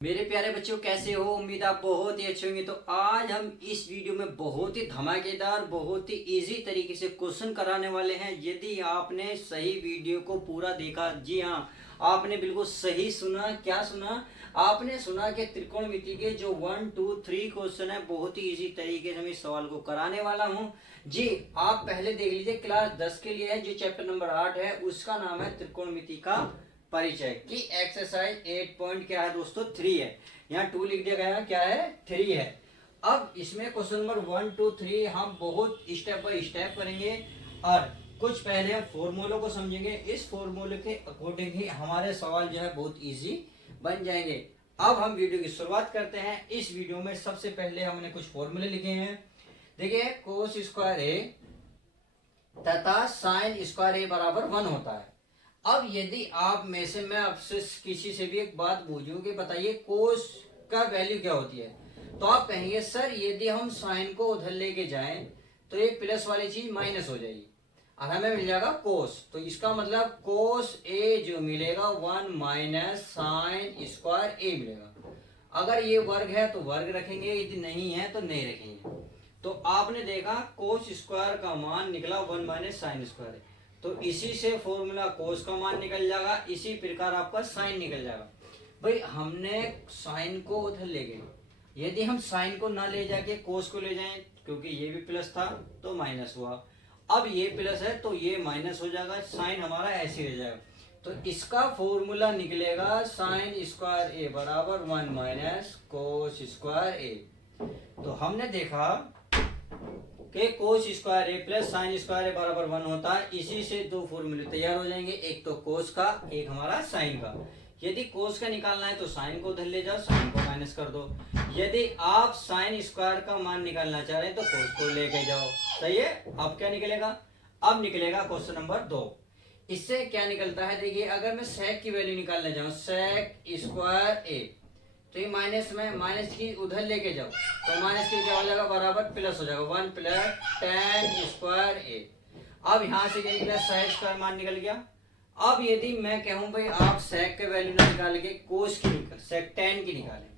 मेरे प्यारे बच्चों, कैसे हो? उम्मीद आप बहुत ही अच्छे होंगे। तो आज हम इस वीडियो में बहुत ही धमाकेदार, बहुत ही इजी तरीके से क्वेश्चन कराने वाले हैं। यदि आपने सही वीडियो को पूरा देखा, जी हाँ, आपने बिल्कुल सही सुना। क्या सुना? आपने सुना कि त्रिकोणमिति के जो 1, 2, 3 क्वेश्चन है, बहुत ही इजी तरीके से मैं इस सवाल को कराने वाला हूँ। जी, आप पहले देख लीजिए। क्लास 10 के लिए है, जो चैप्टर नंबर 8 है, उसका नाम है त्रिकोणमिति का परिचय की एक्सरसाइज 8 पॉइंट क्या है दोस्तों? 3 है। यहाँ 2 लिख दिया गया, क्या है? 3 है। अब इसमें क्वेश्चन नंबर 1, 2, 3 हम बहुत स्टेप बाय स्टेप करेंगे और कुछ पहले हम फॉर्मूलों को समझेंगे। इस फॉर्मूले के अकॉर्डिंग ही हमारे सवाल जो है बहुत इजी बन जाएंगे। अब हम वीडियो की शुरुआत करते हैं। इस वीडियो में सबसे पहले हमने कुछ फॉर्मूले लिखे हैं। देखिए, कोस स्क्वायर ए तथा साइन स्क्वायर ए बराबर 1 होता है। अब यदि आप में से मैं आपसे किसी से भी एक बात पूछूं कि बताइए कोस का वैल्यू क्या होती है, तो आप कहेंगे सर यदि हम साइन को उधर लेके जाएं तो ये प्लस वाली चीज माइनस हो जाएगी और हमें मिल जाएगा कोस। तो इसका मतलब कोस ए जो मिलेगा 1 माइनस साइन स्क्वायर ए मिलेगा। अगर ये वर्ग है तो वर्ग रखेंगे, यदि नहीं है तो नहीं रखेंगे। तो आपने देखा कोस स्क्वायर का मान निकला 1 माइनस साइन स्क्वायर, तो इसी से फॉर्मूला कोस का मान निकल जाएगा। इसी प्रकार आपका साइन निकल जाएगा। भाई हमने साइन को उधर ले गए, यदि हम साइन को ना ले जाके कोस को ले जाएं, क्योंकि ये भी प्लस था तो माइनस हुआ। अब ये प्लस है तो ये माइनस हो जाएगा, साइन हमारा ऐसे रह जाएगा। तो इसका फॉर्मूला निकलेगा साइन स्क्वायर ए बराबर 1 माइनस कोस स्क्वायर ए। तो हमने देखा कि कोस स्क्वायर ए प्लस साइन स्क्वायर ए बराबर 1 होता है। इसी से दो फॉर्मूले तैयार हो जाएंगे, एक तो कोस का, एक हमारा साइन का। यदि कोस का निकालना है तो साइन को उधर ले जाओ, साइन को माइनस कर दो। यदि आप साइन स्क्वायर का मान निकालना चाह रहे हैं तो कोस को लेके जाओ। सही है। अब क्या निकलेगा? अब निकलेगा क्वेश्चन नंबर 2। इससे क्या निकलता है? देखिए, अगर मैं सेक की वैल्यू निकालने जाऊं, सेक स्क्वायर ए, तो ये माइनस में माइनस की उधर लेके जाओ तो माइनस की क्या हो जाएगा? बराबर प्लस हो जाएगा 1 प्लस टेन स्क्वायर ए। अब यहां से क्या निकला? सेक स्क्वायर मान निकल गया। अब यदि मैं कहूं भाई आप सेक के वैल्यू ना निकाल के कोस की निकाल, सेक टेन की निकालें,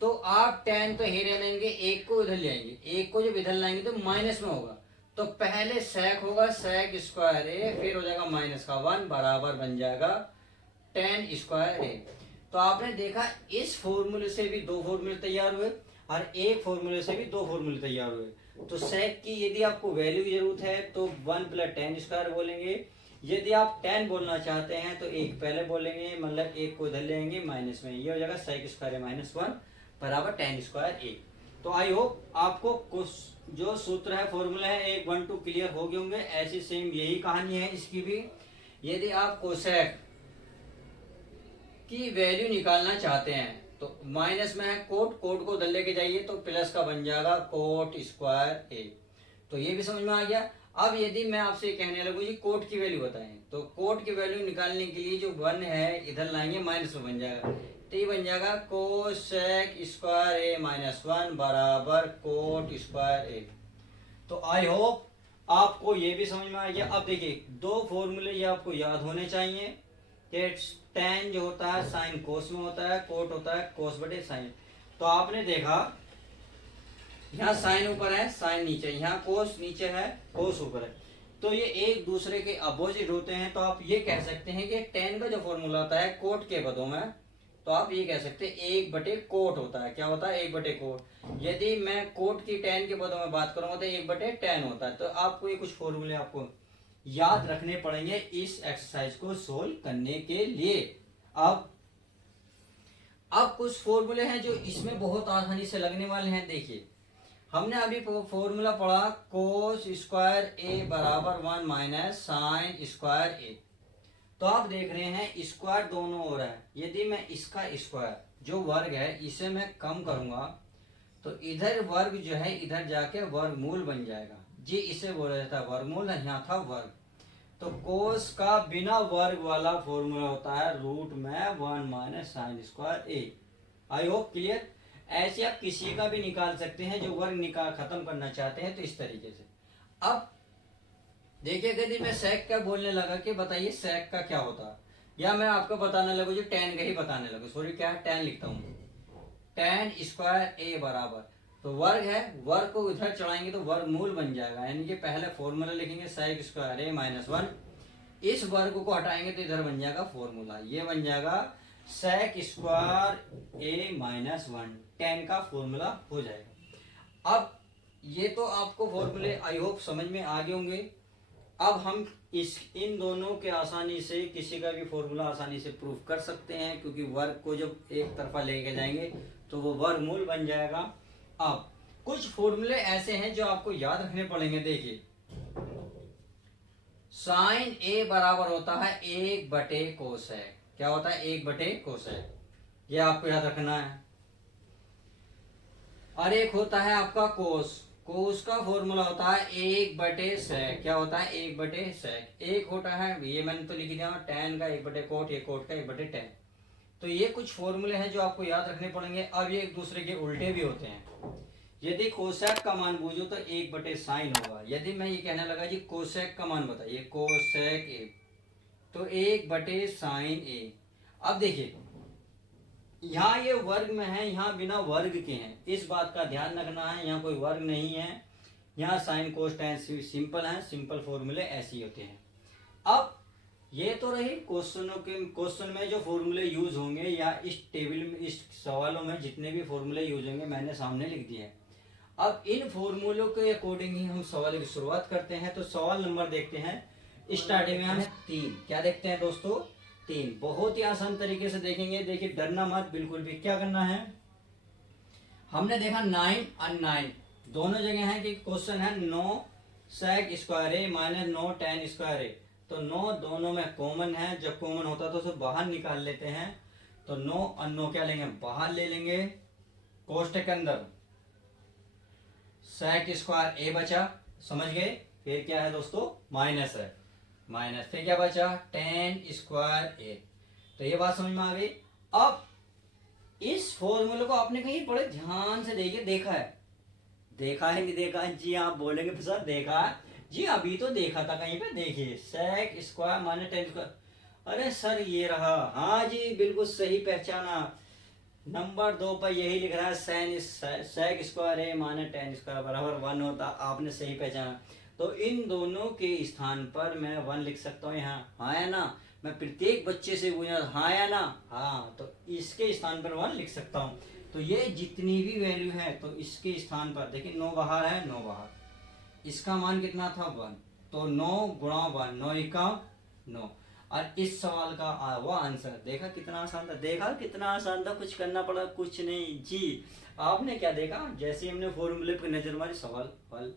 तो आप टेन तो ही रह लेंगे, एक को इधर ले आएंगे। एक को जब इधर लाएंगे तो माइनस में होगा, तो पहले सेक होगा सेक स्क्वायर ए, फिर हो जाएगा माइनस का 1 बराबर बन जाएगा टेन स्क्वायर ए। तो आपने देखा इस फॉर्मूले से भी दो फॉर्मूले तैयार हुए और एक फॉर्मूले से भी दो फॉर्मूले तैयार हुए। तो सेक की यदि आपको वैल्यू की जरूरत है तो 1 प्लस टेन स्क्वायर बोलेंगे। यदि आप 10 बोलना चाहते हैं तो एक पहले बोलेंगे, मतलब एक को इधर लेंगे माइनस में, ये हो जाएगा सेक स्क्वायर माइनस 1 बराबर टेन स्क्वायर ए। तो आई होप आपको कुछ जो सूत्र है, फॉर्मूला है, 1, 1, 2 क्लियर हो गए होंगे। ऐसी सेम यही कहानी है इसकी भी। यदि आप कोसेक की वैल्यू निकालना चाहते हैं तो माइनस में है कोट, कोट को उधर लेके जाइए तो प्लस का बन जाएगा कोट स्क्वायर ए। तो ये भी समझ में आ गया। अब यदि मैं आपसे कहने लगूं जी कोट की वैल्यू बताएं, तो कोट की वैल्यू निकालने के लिए जो 1 है इधर लाएंगे, माइनस में बन जाएगा, तो ये बन जाएगा कोसेक स्क्वायर ए माइनस 1 बराबर कोट स्क्वायर ए। तो आई होप आपको ये भी समझ में आ गया। अब देखिए, दो फॉर्मूले ये आपको याद होने चाहिए कि टेन जो होता है साइन कोस में होता है, कोट होता है कोस बटे साइन। तो आपने देखा यहाँ साइन ऊपर है, साइन नीचे, यहाँ कोस नीचे है, कोस ऊपर है, तो ये एक दूसरे के अपोजिट होते हैं। तो आप ये कह सकते हैं कि टेन का जो फॉर्मूला होता है कोट के पदों में, तो आप ये कह सकते हैं 1 बटे कोट होता है। क्या होता है? 1 बटे कोट। यदि मैं कोट की टेन के पदों में बात करूंगा तो 1 बटे टेन होता है। तो आपको ये कुछ फॉर्मूले आपको याद रखने पड़ेंगे इस एक्सरसाइज को सोल्व करने के लिए। अब कुछ फॉर्मूले हैं जो इसमें बहुत आसानी से लगने वाले हैं। देखिए, हमने अभी फॉर्मूला पढ़ा कोस स्क्वायर ए बराबर 1 माइनस साइन स्क्वायर ए। तो आप देख रहे हैं स्क्वायर दोनों हो रहा है। यदि मैं इसका स्क्वायर जो वर्ग है इसे मैं कम करूंगा तो इधर वर्ग जो है इधर जाके वर्गमूल बन जाएगा। जी, इसे बोला जाता है वर्गमूल, यहाँ था वर्ग। तो कोस का बिना वर्ग वाला फॉर्मूला होता है रूट में 1 minus sine square A. I hope clear. ऐसे आप किसी का भी निकाल सकते हैं जो वर्ग निकाल खत्म करना चाहते हैं, तो इस तरीके से। अब देखिए, यदि मैं सेक का बोलने लगा कि बताइए सेक का क्या होता, या मैं आपको बताने लगूँ जो टेन का ही बताने लगूँ, सॉरी क्या है टेन लिखता हूँ, टेन स्क्वायर ए बराबर, तो वर्ग है, वर्ग को इधर चढ़ाएंगे तो वर्गमूल बन जाएगा, यानी कि पहले फॉर्मूला लिखेंगे सेक स्क्वायर ए माइनस वन, इस वर्ग को हटाएंगे तो इधर बन जाएगा फॉर्मूला, ये बन जाएगा सेक स्क्वायर ए माइनस वन, टेन का फॉर्मूला हो जाएगा। अब ये तो आपको फॉर्मूले आई होप समझ में आ गए होंगे। अब हम इन दोनों के आसानी से किसी का भी फॉर्मूला आसानी से प्रूफ कर सकते हैं, क्योंकि वर्ग को जब एक तरफा लेके जाएंगे तो वो वर्गमूल बन जाएगा। अब कुछ फॉर्मूले ऐसे हैं जो आपको याद रखने पड़ेंगे। देखिए साइन ए बराबर होता है 1/cos कोसेक, क्या होता है 1/cos कोसेक, ये आपको याद रखना है। और एक होता है आपका कोस, कोस का फॉर्मूला होता है 1/sec, क्या होता है 1/sec। एक होता है, ये मैंने तो लिख दिया tan का 1/cot, ये कोट का 1/tan। तो ये कुछ फॉर्मूले हैं जो आपको याद रखने पड़ेंगे। अब ये एक दूसरे के उल्टे भी होते हैं। यदि कोसेक का मान पूछो तो 1/sin होगा। यदि मैं ये कहने लगा जी कोसेक का मान बताइए, कोसेक ए, तो 1/sin ए। अब देखिए यहाँ ये वर्ग में है, यहाँ बिना वर्ग के हैं, इस बात का ध्यान रखना है, यहाँ कोई वर्ग नहीं है, यहाँ साइन कोस टेन सिंपल है, सिंपल फॉर्मूले ऐसे ही होते हैं। अब ये तो रही क्वेश्चन में जो फॉर्मूले यूज होंगे, या इस टेबल में इस सवालों में जितने भी फॉर्मूले यूज होंगे मैंने सामने लिख दिए हैं। अब इन फॉर्मूलों के अकॉर्डिंग ही हम सवाल की शुरुआत करते हैं। तो सवाल नंबर देखते हैं, स्टार्टिंग में हम 3 क्या देखते हैं दोस्तों, 3 बहुत ही आसान तरीके से देखेंगे। देखिए डरना मत बिल्कुल भी। क्या करना है, हमने देखा 9 और 9 दोनों जगह है कि क्वेश्चन है 9 सेक स्क्वायर ए माइनस 9 tan स्क्वायर ए, तो 9 दोनों में कॉमन है, जब कॉमन होता है तो उसे बाहर निकाल लेते हैं। तो 9 और 9 क्या लेंगे, बाहर ले लेंगे, कोष्टक के अंदर सेक स्क्वायर ए बचा, समझ गए। फिर क्या है दोस्तों, माइनस है, माइनस, फिर क्या बचा tan स्क्वायर ए। तो ये बात समझ में आ गई। अब इस फॉर्मूले को आपने कहीं बड़े ध्यान से देखिए, देखा है, देखा है नहीं देखा है, जी आप बोलेंगे सर देखा है, जी अभी तो देखा था कहीं पे। देखिए sec square minus tan square, अरे सर ये रहा, हाँ जी बिल्कुल सही पहचाना, नंबर 2 पर यही लिख रहा है सेक स्क्वायर ए माइनस tan स्क्वायर बराबर 1 होता, आपने सही पहचाना। तो इन दोनों के स्थान पर मैं 1 लिख सकता हूँ यहाँ, हाँ या ना। मैं प्रत्येक बच्चे से पूछा हाँ या ना, हाँ, तो इसके स्थान पर 1 लिख सकता हूँ। तो ये जितनी भी वैल्यू है तो इसके स्थान पर देखिए 9 बाहर है, 9 बाहर, इसका मान कितना था 1, तो 9 गुणा 1, 9 एका 9। और इस सवाल का वो आंसर देखा कितना आसान था, देखा कितना आसान था, कुछ करना पड़ा कुछ नहीं जी। आपने क्या देखा, जैसे हमने फॉर्मूले पर नजर मारी सवाल हल,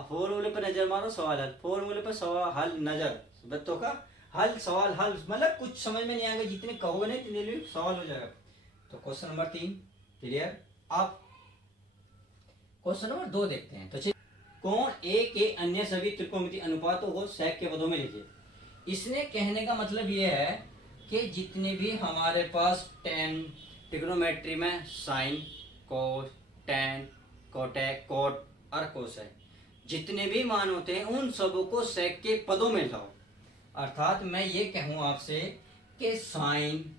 फॉर्मूले पर नजर मारो सवाल हल, फॉर्मूले पर सवाल हल नजर, बच्चों का हल सवाल हल, मतलब कुछ समझ में नहीं आएगा, जितने कहोगे ना इतने लिए सवाल हो जाएगा। तो क्वेश्चन नंबर 3 क्लियर। आप क्वेश्चन नंबर 2 देखते हैं। तो कोण ए के अन्य सभी त्रिकोणमितीय अनुपातों को सेक के पदों में लिखिए। इसने कहने का मतलब यह है कि जितने भी हमारे पास टेन, ट्रिग्नोमेट्री में साइन, कोस, टेन, कोटेक, कोट और कोसेक, जितने भी मान होते हैं उन सबों को सेक के पदों में लाओ। अर्थात मैं ये कहूँ आपसे कि साइन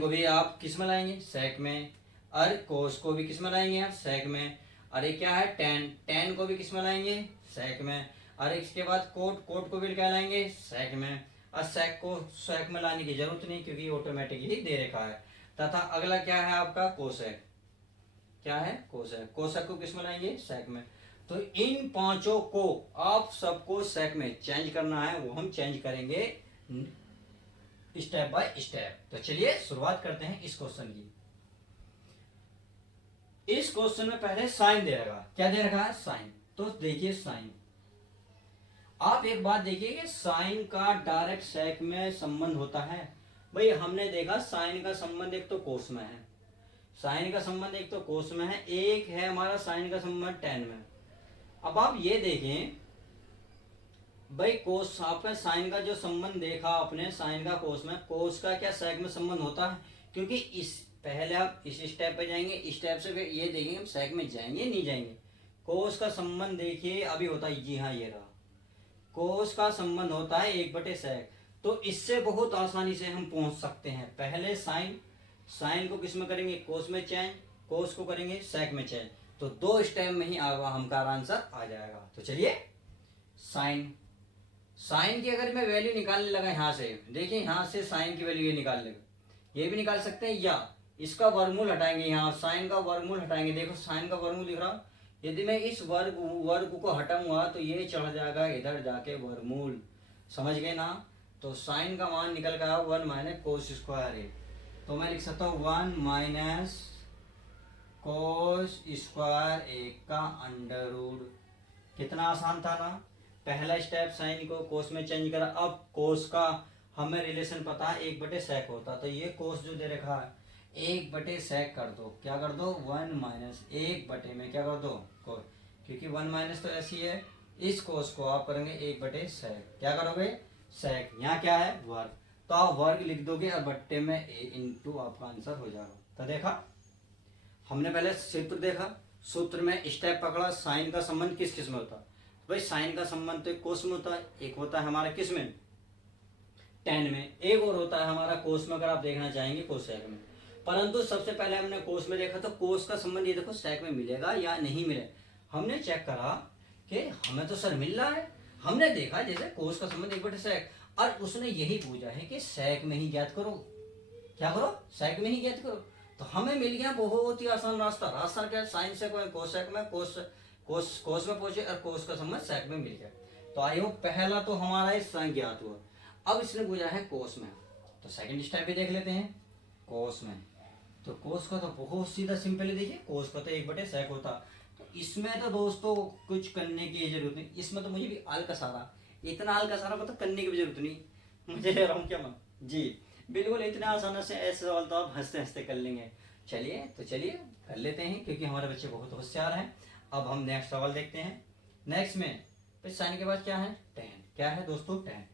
को भी आप किस में लाएंगे, सेक में, और कोस को भी किस में लाएंगे आप, सेक में। अरे क्या है टेन को भी किस में लाएंगे, सेक में। और इसके बाद कोट को भी क्या लाएंगे, सेक में। और सेक को सेक में लाने की जरूरत नहीं क्योंकि ऑटोमेटिक ही दे रखा है। तथा अगला क्या है आपका कोसेक, क्या है कोसेक, कोसेक को किस में लाएंगे, सेक में। तो इन पांचों को आप सबको सेक में चेंज करना है, वो हम चेंज करेंगे स्टेप बाय स्टेप। तो चलिए शुरुआत करते हैं इस क्वेश्चन की। इस क्वेश्चन में पहले साइन दे रखा, क्या दे रखा है, साइन। तो देखिए साइन, आप एक बात देखिए कि साइन का डायरेक्ट सेक में संबंध होता है। भाई हमने देखा साइन का संबंध एक तो कोस में है, साइन का संबंध एक तो कोस में है, एक है हमारा साइन का संबंध टेन में। अब आप ये देखें भाई कोस, आपने साइन का जो संबंध देखा आपने साइन का कोस में, कोस का क्या सेक में संबंध होता है, क्योंकि इस पहले आप इस स्टेप पे जाएंगे, इस स्टेप से फिर ये देखेंगे हम सेक में जाएंगे नहीं जाएंगे। कोस का संबंध देखिए अभी होता है, जी हाँ ये रहा, कोस का संबंध होता है 1/सेक। तो इससे बहुत आसानी से हम पहुंच सकते हैं। पहले साइन को किस में करेंगे, कोस में चेंज, कोस को करेंगे सेक में चेंज, तो 2 स्टेप में ही हमारा आंसर आ जाएगा। तो चलिए साइन की अगर मैं वैल्यू निकालने लगा यहाँ से, देखिए यहाँ से साइन की वैल्यू ये निकाल लेगा, ये भी निकाल सकते हैं, या इसका वर्गमूल हटाएंगे, यहाँ साइन का वर्गमूल हटाएंगे, देखो साइन का वर्गमूल दिख रहा, यदि मैं इस वर्ग को हटाऊंगा तो ये चढ़ जाएगा इधर जाके वर्गमूल, समझ गए ना। तो साइन का मान निकल गया 1 माइनस कोस स्क्वायर है, तो मैं लिख सकता हूँ 1 माइनस कोस स्क्वायर ए का अंडर रूट। कितना आसान था ना। पहला स्टेप साइन को कोस में चेंज करा, अब कोस का हमें रिलेशन पता है 1/sec होता, तो ये कोस जो दे रखा है 1/sec कर दो, क्या कर दो 1 माइनस 1 में क्या कर दो कोस, क्योंकि 1 माइनस तो ऐसी है, इस कोस को आप करेंगे 1/sec, क्या करोगे सेक, यहाँ क्या है वर्ग, तो आप वर्ग लिख दोगे और बट्टे में a इंटू आपका आंसर हो जाएगा। तो देखा हमने पहले सूत्र देखा, सूत्र में स्टेप पकड़ा, साइन का संबंध किस किस में होता है, भाई साइन का संबंध तो एक कोस में होता है, एक होता है हमारा किस में टेन में, एक और होता है हमारा कोस में, अगर आप देखना चाहेंगे कोसेक में। परंतु सबसे पहले हमने कोस में देखा, तो कोस का संबंध ये देखो सेक में मिलेगा या नहीं मिलेगा। हमने चेक करा कि हमें तो सर मिल रहा है, हमने देखा जैसे कोस का संबंध 1/sec, और उसने यही पूछा है कि सेक में ही ज्ञात करो, क्या करो सेक में ही ज्ञात करो, तो हमें मिल गया बहुत ही आसान रास्ता क्या, साइन से कोसेक में कोस में पहुंचे और कोस का संबंध सेक में मिल गया। तो आई होप पहला तो हमारा इस ज्ञात हुआ। अब इसने पूछा है कोस में, तो सेकंड स्टेप भी देख लेते हैं कोस में। तो कोस का तो बहुत सीधा सिंपल है, देखिए कोस का तो 1/sec होता, तो इसमें तो दोस्तों कुछ करने की जरूरत नहीं, इसमें तो मुझे भी आल का सारा, इतना आल का सारा मतलब करने की भी जरूरत नहीं, मुझे ले रहा हूँ क्या मैं जी, बिल्कुल इतना आसानी से ऐसे सवाल तो आप हंसते हंसते कर लेंगे। चलिए कर लेते हैं, क्योंकि हमारे बच्चे बहुत होशियार हैं। अब हम नेक्स्ट सवाल देखते हैं। नेक्स्ट में फिर साइन के बाद क्या है टेन, क्या है दोस्तों टेन।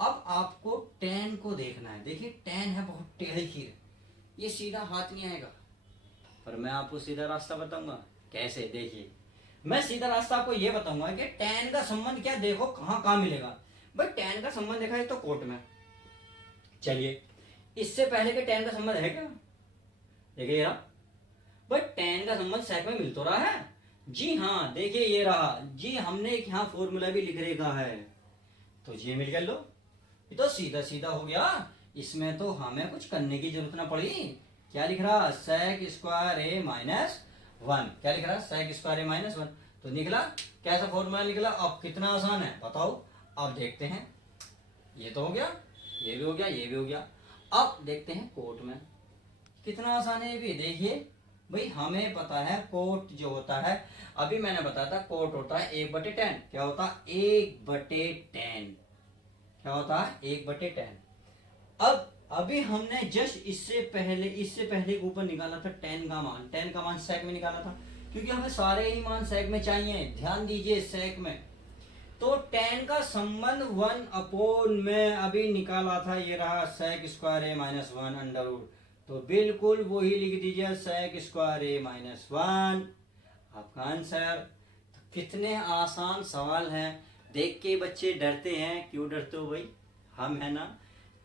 अब आपको टेन को देखना है, देखिए टेन है बहुत टेढ़ी खीर, ये सीधा हाथ नहीं आएगा, पर मैं आपको सीधा रास्ता बताऊंगा कैसे। देखिए मैं सीधा रास्ता आपको ये बताऊंगा कि टेन का संबंध क्या, देखो कहाँ मिलेगा भाई, टेन का संबंध देखा है तो कोट में। चलिए इससे पहले के टेन का संबंध है क्या, देखिए यार भाई टेन का संबंध सेक में मिल तो रहा है, जी हाँ देखिए ये रहा जी, हमने एक यहाँ फॉर्मूला भी लिख रखा है, तो ये मिल गया, लो ये तो सीधा सीधा हो गया, इसमें तो हमें कुछ करने की जरूरत ना पड़ी। क्या लिख रहा सेक स्क्वायर ए माइनस 1, क्या लिख रहा सेक स्क्वायर ए माइनस 1, तो निकला कैसा फॉर्मूला निकला। अब कितना आसान है बताओ, अब देखते हैं, ये तो हो गया, ये भी हो गया, ये भी हो गया। अब देखते हैं कोट में, कितना आसान है ये भी, देखिए भाई हमें पता है कोट जो होता है, अभी मैंने बताया था कोट होता है 1/10, क्या होता है 1/10, क्या होता है 1/10। अब अभी हमने जस्ट इससे पहले के ऊपर निकाला था टेन का मान सेक में निकाला था, क्योंकि हमें सारे ही मान सेक में चाहिए, ध्यान दीजिए सेक में। तो टेन का संबंध 1/, में अभी निकाला था, ये रहा सेक स्क्वायर ए माइनस 1 अंडर रूट, तो बिल्कुल वही लिख दीजिए सेक स्क्वायर ए माइनस 1 आपका आंसर। तो कितने आसान सवाल हैं, देख के बच्चे डरते हैं, क्यों डरते हो भाई, हम है ना,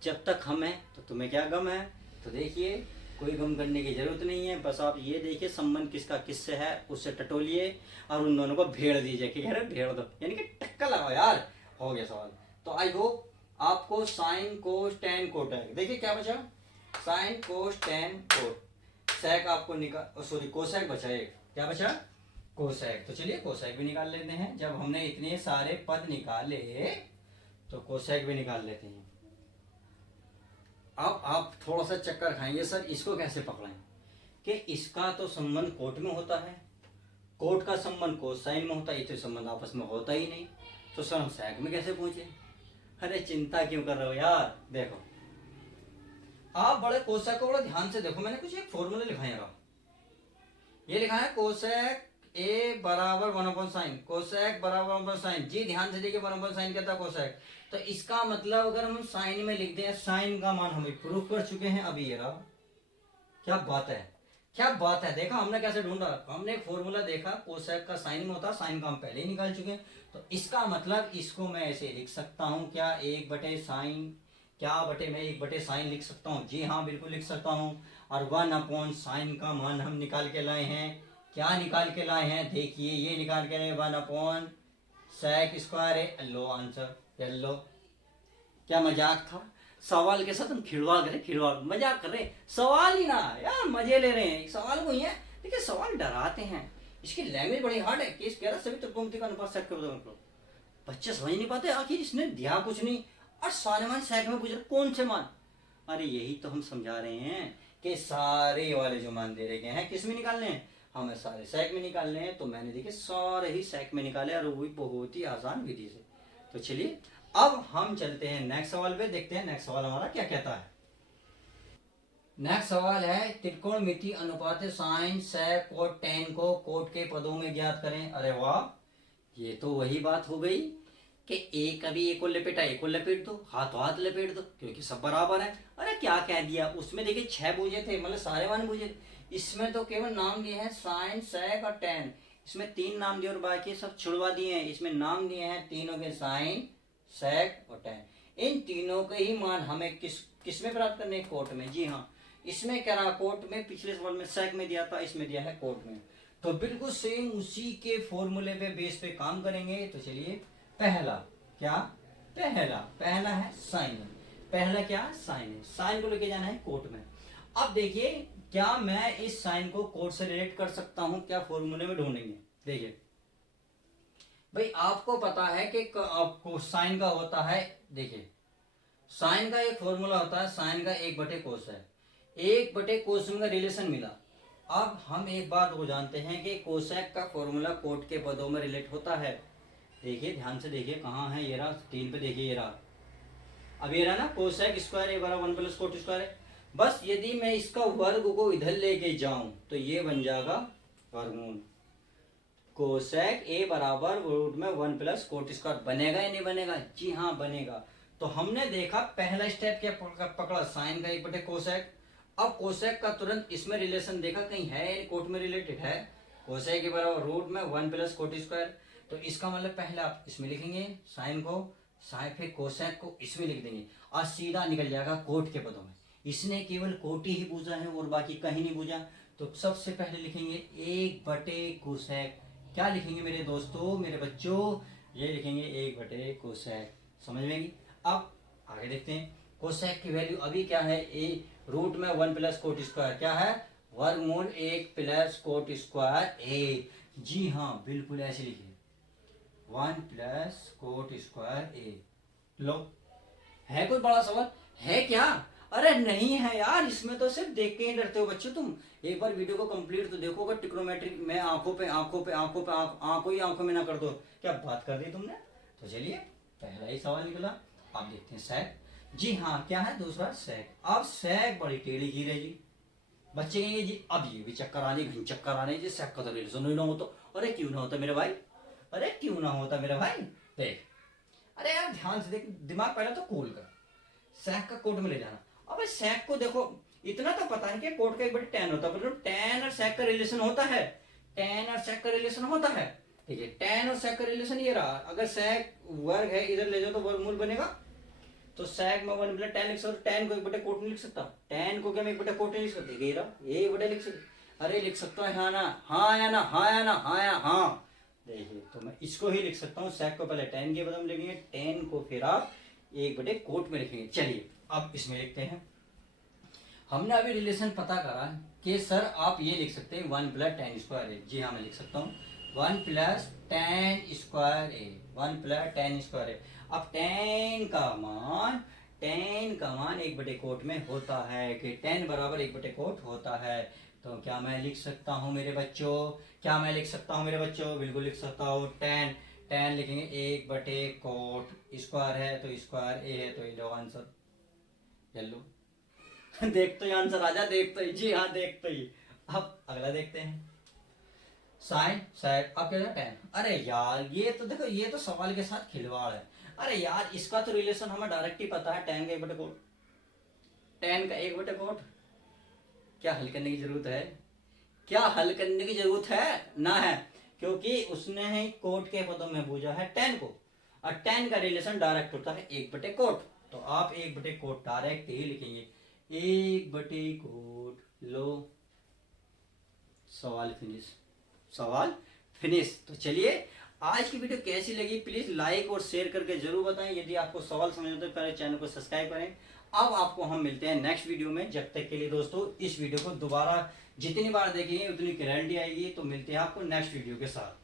जब तक हम हैं तो तुम्हें क्या गम है। तो देखिए कोई गम करने की जरूरत नहीं है, बस आप ये देखिए संबंध किसका किससे है, उससे टटोलिए और उन दोनों को भेड़ दीजिए, कि कह रहे भेड़ दो, यानी कि टक्का लगाओ यार, हो गया सवाल। तो आई होप आपको साइन कोस टेन कोटेक, देखिए क्या बचा साइन कोस टेन कोट, सेक आपको निकाल, सॉरी कोसेक बचा एक, क्या बचा कोसेक। तो चलिए कोसेक भी निकाल लेते हैं, जब हमने इतने सारे पद निकाले तो कोसेक भी निकाल लेते हैं। अब आप थोड़ा सा चक्कर खाएंगे सर इसको कैसे पकड़ें, कि इसका तो संबंध कोट में होता है, कोट का संबंध कोसाइन में होता है, ये तो संबंध आपस में होता ही नहीं, तो सर हम सेक में कैसे पहुंचे। अरे चिंता क्यों कर रहे हो यार, देखो आप बड़े कोसेक को बड़ा ध्यान से देखो, मैंने कुछ एक फॉर्मूला लिखा है, ये लिखा है कोसेक ए बराबर 1/sin, कोसेक बराबर 1/sin, जी ध्यान से देखिए 1/sin क्या था कोसेक, तो इसका मतलब अगर हम साइन में लिख दें, साइन का मान हम प्रूफ कर चुके हैं, अभी ये रहा, क्या बात है क्या बात है। देखा हमने कैसे ढूंढा, हमने एक फॉर्मूला देखा कोसेक का साइन में होता, साइन का हम पहले ही निकाल चुके हैं, तो इसका मतलब इसको मैं ऐसे लिख सकता हूं क्या 1/sin, क्या बटे मैं 1/sin लिख सकता हूँ? जी हाँ, बिल्कुल लिख सकता हूँ। और 1/sin का मान हम निकाल के लाए हैं। क्या निकाल के लाए हैं? देखिए, ये निकाल के लाए 1/sec² है। लो आंसर, ये लो। क्या मजाक था? सवाल के साथ हम खिलवाड़ करें, खिलवाड़ मजाक कर रहे हैं, सवाल ही ना यार, मजे ले रहे हैं सवाल को ही है। देखिए सवाल डराते हैं, इसकी लैंग्वेज बड़ी हार्ड है। केस कह रहा सभी त्रिकोणमिति का अनुपात सेट कर दो मतलब। बच्चे समझ नहीं पाते आखिर इसने दिया कुछ नहीं और सारे मान सेक में पूछ रहे, कौन से मान? अरे यही तो हम समझा रहे हैं कि सारे वाले जो मान दे रहे हैं किस में निकालने हैं? हमें सारे सेक में निकालने हैं। तो मैंने देखे सारे ही सेक में निकाले और वो भी बहुत ही आसान विधि से। तो चलिए अब हम चलते हैं नेक्स्ट सवाल पे, देखते हैं नेक्स्ट सवाल हमारा क्या कहता है। नेक्स्ट सवाल है त्रिकोणमिति अनुपात साइन सेक कोट टेन को कोट के पदों में ज्ञात करें। अरे वाह, ये तो वही बात हो गई कि एक अभी एक को लपेटा, एक को लपेट दो, हाथों हाथ लपेट दो क्योंकि सब बराबर है। अरे क्या कह दिया उसमें? देखिए 6 भुजे थे, मतलब सारे मान भुजे। इसमें तो केवल नाम दिए हैं साइन सेक और टेन। इसमें 3 नाम दिए और बाकी सब छुड़वा दिए हैं। इसमें नाम दिए हैं तीनों के, साइन सेक और टेन। इन तीनों के ही मान हमें किस में प्राप्त करने? कोट में। जी हाँ, इसमें क्या रहा? कोट में। पिछले सवाल में सेक में दिया था, इसमें दिया है कोट में। तो बिल्कुल सेम उसी के फॉर्मूले पे बेस पे काम करेंगे। तो चलिए पहला क्या? पहला है साइन। पहला क्या? साइन है। साइन को लेके जाना है कोट में। अब देखिए क्या मैं इस साइन को कोट से रिलेट कर सकता हूं? क्या फॉर्मूले में ढूंढेंगे। देखिए भाई आपको पता है कि आपको साइन का होता है, देखिए साइन का एक फॉर्मूला होता है, साइन का 1/cos है। 1/cos का रिलेशन मिला। अब हम एक बात को जानते हैं कि कोसेक का फॉर्मूला कोट के पदों में रिलेट होता है। देखिए ध्यान से देखिए, कहाँ है ये रहा, 3 पे देखिए ये रहा। अब ये रहा ना कोसेक स्क्वायर ए बराबर 1 + कोट स्क्वायर है। बस यदि मैं इसका वर्ग को इधर लेके जाऊं तो ये बन जाएगा वर्गमूल। कोसेक ए बराबर रूट में 1 + कोट स्क्वायर। बनेगा या नहीं बनेगा? जी हाँ बनेगा। तो हमने देखा पहला स्टेप क्या पकड़ा, साइन का 1/कोसेक। अब कोसेक का तुरंत इसमें रिलेशन देखा, कहीं है कोट में रिलेटेड है। कोसेक के बराबर रूट में 1 + कोट स्क्वायर। तो इसका मतलब पहले आप इसमें लिखेंगे साइन को, साइन फिर कोसेक को इसमें लिख देंगे और सीधा निकल जाएगा कोट के पदों में। इसने केवल कोट ही पूछा है और बाकी कहीं नहीं पूछा। तो सबसे पहले लिखेंगे 1/कोसेक। क्या लिखेंगे मेरे दोस्तों, मेरे बच्चों? ये लिखेंगे 1/कोसेक। समझ में? अब आगे देखते हैं। कोसेक की वैल्यू अभी क्या है? ए रूट में 1 + कोट स्क्वायर क्या है? वर्गमूल 1 + कोट स्क्वायर ए। जी हाँ बिल्कुल ऐसे लिखिए, 1 + कोट स्क्वायर ए। लो, है कोई बड़ा सवाल? है क्या? अरे नहीं है यार, इसमें तो सिर्फ देख के ही डरते हो बच्चे तुम। एक बार वीडियो को कंप्लीट तो देखो। अगर ट्रिग्नोमेट्री में आंखों पे आंखों ही आंखों में ना कर दो, क्या बात कर दी तुमने? तो चलिए पहला ही सवाल निकला। आप देखते हैं सेक। जी हाँ, क्या है दूसरा? सेक। अब सेक बड़ी टेढ़ी गिर है जी। बच्चे कहेंगे जी अब ये भी चक्कर आने, घिन चक्कर आने जी, सेक का तो रिलेशन ही ना हो। तो अरे क्यों ना होता मेरे भाई, अरे क्यों ना होता मेरे भाई? देख, अरे यार ध्यान से देख, दिमाग पहले तो कूल कर। सेक का कोट में ले जाना। अब सेक को देखो, इतना तो पता है कि कोट का 1/tan होता है, मतलब tan और सेक का रिलेशन होता है। tan और सेक का रिलेशन होता है। ठीक है, tan और सेक का रिलेशन ये रहा। अगर सेक वर्ग है, इधर ले जाओ तो वर्गमूल बनेगा। तो सेक में 1 + tan लिख सकते, tan को 1/कोट नहीं लिख सकता। tan को क्या मैं 1/कोट नहीं लिख सकता? ये रहा, ये 1 लिख सकते। अरे लिख सकता है हाँ ना, हाँ या ना, हाँ या ना, हाँ या हाँ। देखिए तो मैं इसको ही लिख सकता हूँ। सेक को पहले tan के बदले में लिखेंगे, tan को फिर आप 1/कोट में लिखेंगे। चलिए अब इसमें लिखते हैं। हमने अभी रिलेशन पता करा कि सर आप ये लिख सकते हैं 1 + tan स्क्वायर ए। जी हाँ मैं लिख सकता हूँ 1 + tan स्क्वायर ए, 1 + tan स्क्वायर ए। अब tan का मान 1/कोट में होता है कि tan बराबर 1/कोट होता है। तो क्या मैं लिख सकता हूँ मेरे बच्चों? क्या मैं लिख सकता हूँ मेरे बच्चों? बिल्कुल लिख सकता हूँ। tan लिखेंगे 1/कोट स्क्वायर है तो स्क्वायर ए है, तो ये लो आंसर। चलो देख तो आंसर आजा, देख तो। जी हाँ देख तो ही। अब अगला देखते हैं, साइन सेक। अब क्या है? tan। अरे यार ये तो देखो, ये तो सवाल के साथ खिलवाड़ है। अरे यार इसका तो रिलेशन हमें डायरेक्ट ही पता है, tan का 1/कोट। tan का 1/कोट। क्या हल करने की जरूरत है? क्या हल करने की जरूरत है? ना है, क्योंकि उसने है कोट के पदों में पूछा है tan को, और tan का रिलेशन डायरेक्ट होता है 1/कोट। तो आप 1/कोट डायरेक्ट ही लिखेंगे, 1/कोट, लो सवाल फिनिश, सवाल फिनिश। तो चलिए आज की वीडियो कैसी लगी प्लीज लाइक और शेयर करके जरूर बताएं। यदि आपको सवाल समझ आता है पहले चैनल को सब्सक्राइब करें। अब आपको हम मिलते हैं नेक्स्ट वीडियो में। जब तक के लिए दोस्तों इस वीडियो को दोबारा जितनी बार देखेंगे उतनी क्लैरिटी आएगी। तो मिलते हैं आपको नेक्स्ट वीडियो के साथ।